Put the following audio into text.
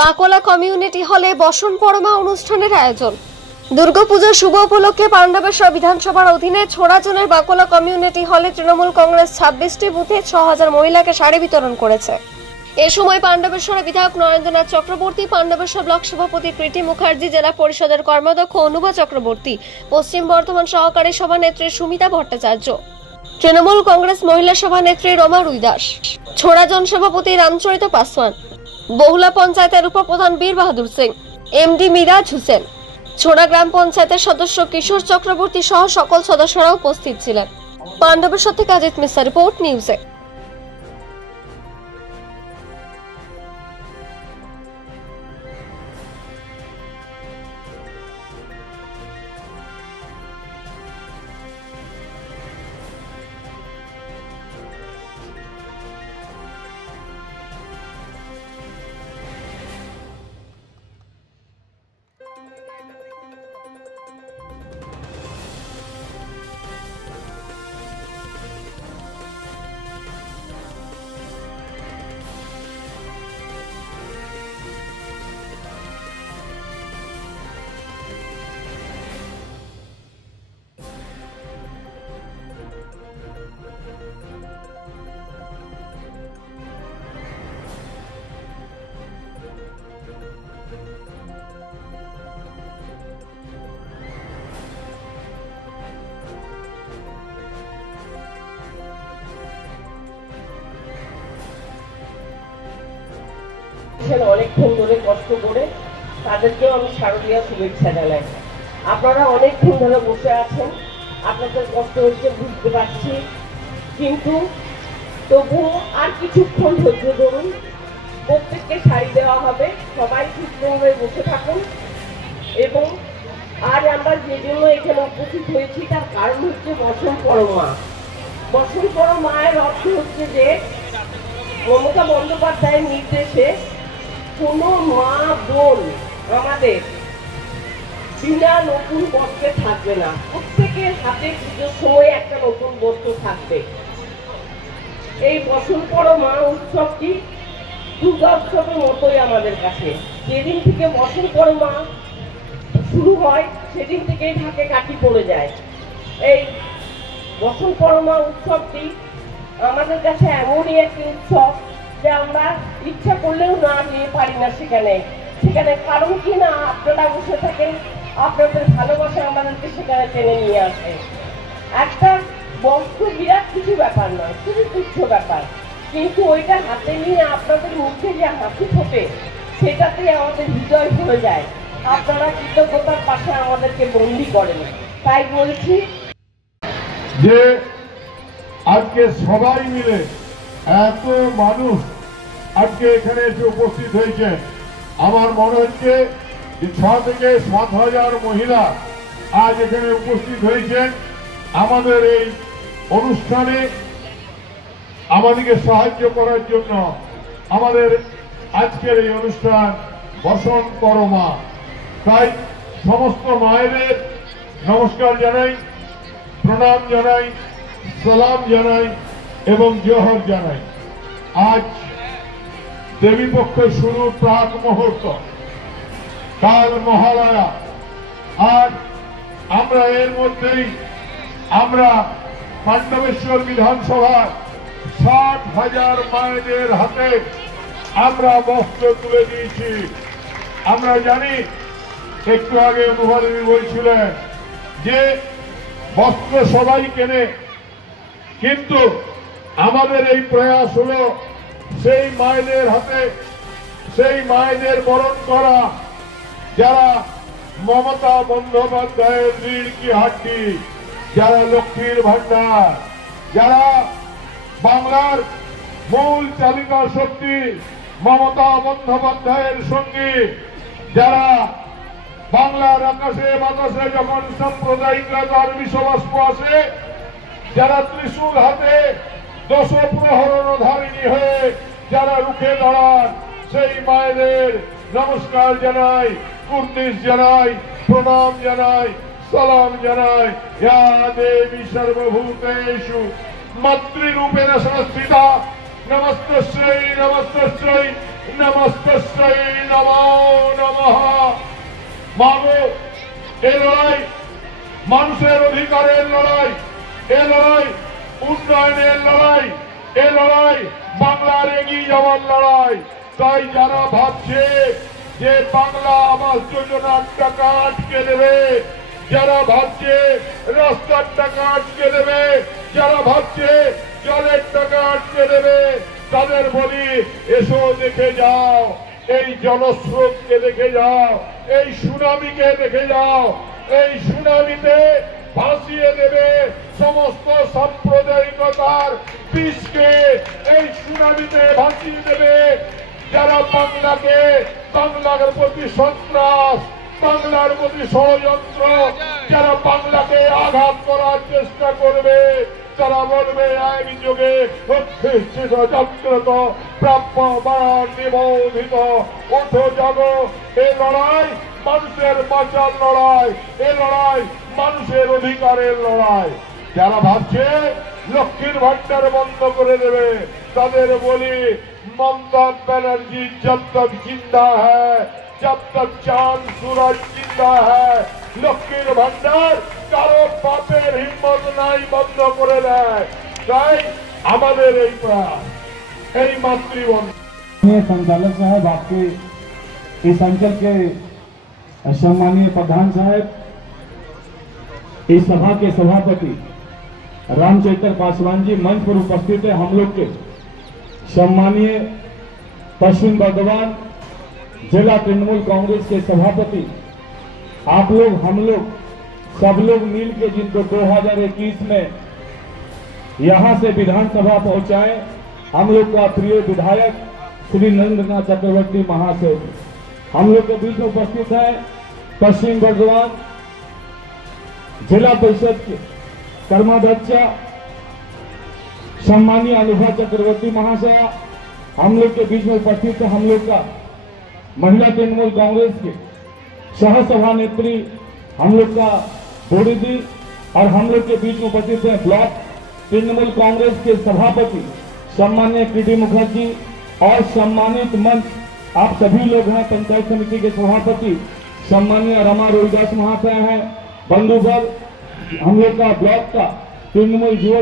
বাকলা community হলে বসন পরমা অনুষ্ঠানের আয়োজন। দুর্গাপূজার শুভ উপলক্ষে পাণ্ডবেশ্বর বিধানসভার অধীনে ছোড়াজনের বাকলা কমিউনিটি হলে তৃণমূল কংগ্রেস 26টি বুথে 6000 মহিলাকে শাড়ি বিতরণ করেছে। এ সময় পাণ্ডবেশ্বর বিধায়ক নরেন্দ্রনাথ চক্রবর্তী, পাণ্ডবেশ্বর ব্লক সভাপতি কৃতি মুখার্জি, জেলা পরিষদের কর্মাধ্যক্ষ অনুভা চক্রবর্তী, পশ্চিম বর্ধমান সহকারী সভানেত্রী সুমিতা ভট্টাচার্য, তৃণমূল কংগ্রেস মহিলা সভানেত্রী রমা রুইদাস, ছোড়াজন সভাপতি রামচরিত পাসওয়ান, বহুলা পঞ্চায়েতের উপপ্রধান বীর বাহাদুর সিং, এমডি মিরাজ হোসেন, ছোড়া গ্রাম পঞ্চায়েতের সদস্য কিশোর চক্রবর্তী সহ সকল সদস্যরা উপস্থিত ছিলেন। পাণ্ডবেশ্বর থেকে অজিত মিশ্রা, রিপোর্ট নিউজে। অনেকক্ষণ ধরে কষ্ট করে তাদেরকেও আমি শারদীয় শুভেচ্ছা জানাই। আপনারা অনেকক্ষণ ধরে বসে আছেন, আপনাদের কষ্ট হচ্ছে বুঝতে পারছি, কিন্তু তবুও আর কিছুক্ষণ ধৈর্য ধরুন। প্রত্যেককে শাড়ি দেওয়া হবে, সবাই সুস্থভাবে বসে থাকুন। এবং আজ আমরা যে জন্য এখানে উপস্থিত হয়েছি তার কারণ হচ্ছে বসন পরমা। বসন পরমায়ের অর্থ হচ্ছে যে মমতা বন্দ্যোপাধ্যায়ের নির্দেশে কোনো মা বোন আমাদের বিনা নতুন বস্ত্রে থাকবে না। প্রত্যেকের হাতে পুজোর সময় একটা নতুন বস্ত্র থাকবে। এই বসন পরমা উৎসবটি দুর্গা উৎসবের মতোই আমাদের কাছে। যেদিন থেকে বসন পরমা শুরু হয় সেদিন থেকেই ঢাকে কাঠি পড়ে যায়। এই বসন পরমা উৎসবটি আমাদের কাছে এমনই একটি উৎসব যে আমরা ইচ্ছা করলেও না নিয়ে পারি না সেখানে। কারণ কি না, আপনারা বসে থাকেন, আপনাদের ভালোবাসা আমাদেরকে সেখানে টেনে নিয়ে আসে। একটা বস্ত্র বিরাট কিছু ব্যাপার নয়, খুবই তুচ্ছ ব্যাপার, কিন্তু ওইটা হাতে নিয়ে আপনাদের মুখে যে হাসি ফোটে সেটাতেই আমাদের হৃদয় ভরে যায়। আপনারা কৃতজ্ঞতার পাশে আমাদেরকে বন্দী করেন। তাই বলছি যে আজকে সবাই মিলে এত মানুষ আজকে এখানে এসে উপস্থিত হয়েছে। আমার মনে হচ্ছে যে 6 থেকে 7,000 মহিলা আজ এখানে উপস্থিত হয়েছেন আমাদের এই অনুষ্ঠানে আমাদেরকে সাহায্য করার জন্য। আমাদের আজকের এই অনুষ্ঠান বসন পরমা, তাই সমস্ত মায়েদের নমস্কার জানাই, প্রণাম জানাই, সালাম জানাই এবং জোহর জানাই। আজ দেবী পক্ষ শুরু প্রাক মুহূর্ত, কাল মহালয়া। আর আমরা এর মধ্যেই আমরা পাণ্ডবেশ্বর বিধানসভার 60,000 মায়েদের হাতে আমরা বস্ত্র তুলে দিয়েছি। আমরা জানি, একটু আগে অনুভবী বলছিলেন যে বস্ত্র সবাই কেনে, কিন্তু আমাদের এই প্রয়াস হলো সেই মায়েদের হাতে, সেই মায়েদের বরণ করা যারা মমতা বন্দ্যোপাধ্যায়ের ঋণ কি হাড্ডি, যারা লক্ষ্মীর ভান্ডার, যারা বাংলার মূল চালিকা শক্তি মমতা বন্দ্যোপাধ্যায়ের সঙ্গে, যারা বাংলার আকাশে বাতাসে যখন সাম্প্রদায়িকতার বিষবাষ্প আসে, যারা ত্রিশূল হাতে দশ প্রহরণ ধারিণী হয়ে যারা রুখে দাঁড়ান, সেই মায়েদের নমস্কার জানাই, কুর্নিশ জানাই, প্রণাম জানাই, সালাম জানাই। ইয়া দেবী সর্বভূতেষু মাতৃরূপেণ সংস্থিতা নমস্তস্যৈ নমস্তস্যৈ নমস্তস্যৈ নমো নমঃ। মাগো, এই লড়াই মানুষের অধিকারের লড়াই, এ লড়াই উন্নয়নের লড়াই, এ লড়াই বাংলার এগিয়ে যাওয়ার লড়াই। তাই যারা ভাবছে যে বাংলা আবাস যোজনার টাকা আটকে দেবে, যারা ভাবছে রাস্তার টাকা আটকে দেবে, যারা ভাবছে জলের টাকা আটকে দেবে, তাদের বলি এসো দেখে যাও, এই জলস্রোতকে দেখে যাও, এই সুনামিকে দেখে যাও। এই সুনামিতে ভাসিয়ে দেবে সমস্ত সাম্প্রদায়িকতার বিষকে, এই সুনামিতে ভাসিয়ে দেবে যারা বাংলাকে, বাংলার প্রতি সন্ত্রাস, বাংলার প্রতি ষড়যন্ত্র, যারা বাংলাকে আঘাত করার চেষ্টা করবে, তারা বলবে একযোগে অধিষ্ঠিত জাগ্রত প্রাপ্য মান নিবোধিত ওঠো জাগো। এই লড়াই মানুষের বাঁচার লড়াই, এই লড়াই মানুষের অধিকারের লড়াই। যারা ভাবছে লক্ষ্মীর ভান্ডার বন্ধ করে দেবে, তাদের বলি মমতা ব্যানার্জি जब तक जिंदा है, जब तक चांद सूरज जिंदा है, লক্ষ্মীর ভান্ডার কারো বাপের হিম্মত নাই বন্ধ করে দেয়। তাই আমাদের এই প্রয়াস, এই মাতৃবন্ধন। संचालक साहब, आपके इस अंचल के सम्मानीय प्रधान साहब, इस सभा के सभापति रामचरित्र पासवान जी मंच पर उपस्थित है, हम लोग के सम्मानीय पश्चिम बर्धमान जिला तृणमूल कांग्रेस के सभापति, आप लोग, हम लोग सब लोग मिल के जिनको 2021 में यहां से विधानसभा पहुंचाए, हम लोग का प्रिय विधायक श्री नरेंद्रनाथ चक्रवर्ती महाशय हम लोग के बीच में उपस्थित है। पश्चिम बर्धमान जिला परिषद के कर्माध्यक्ष सम्मानीय अनुभव चक्रवर्ती महाशय हम लोग के बीच में उपस्थित है। हम लोग का महिला तृणमूल कांग्रेस के सह सभानेत्री हम लोग का बोड़ी दी, और हम लोग के बीच में उपस्थित है ब्लॉक तृणमूल कांग्रेस के सभापति सम्मानीय केडी मुखर्जी, और सम्मानित मंच आप सभी लोग हैं, पंचायत समिति के सभापति सम्मानीय रमा रोहिदास महाशय हैं, बंधुवर हम लोग का ब्लॉक का तृणमूल युवा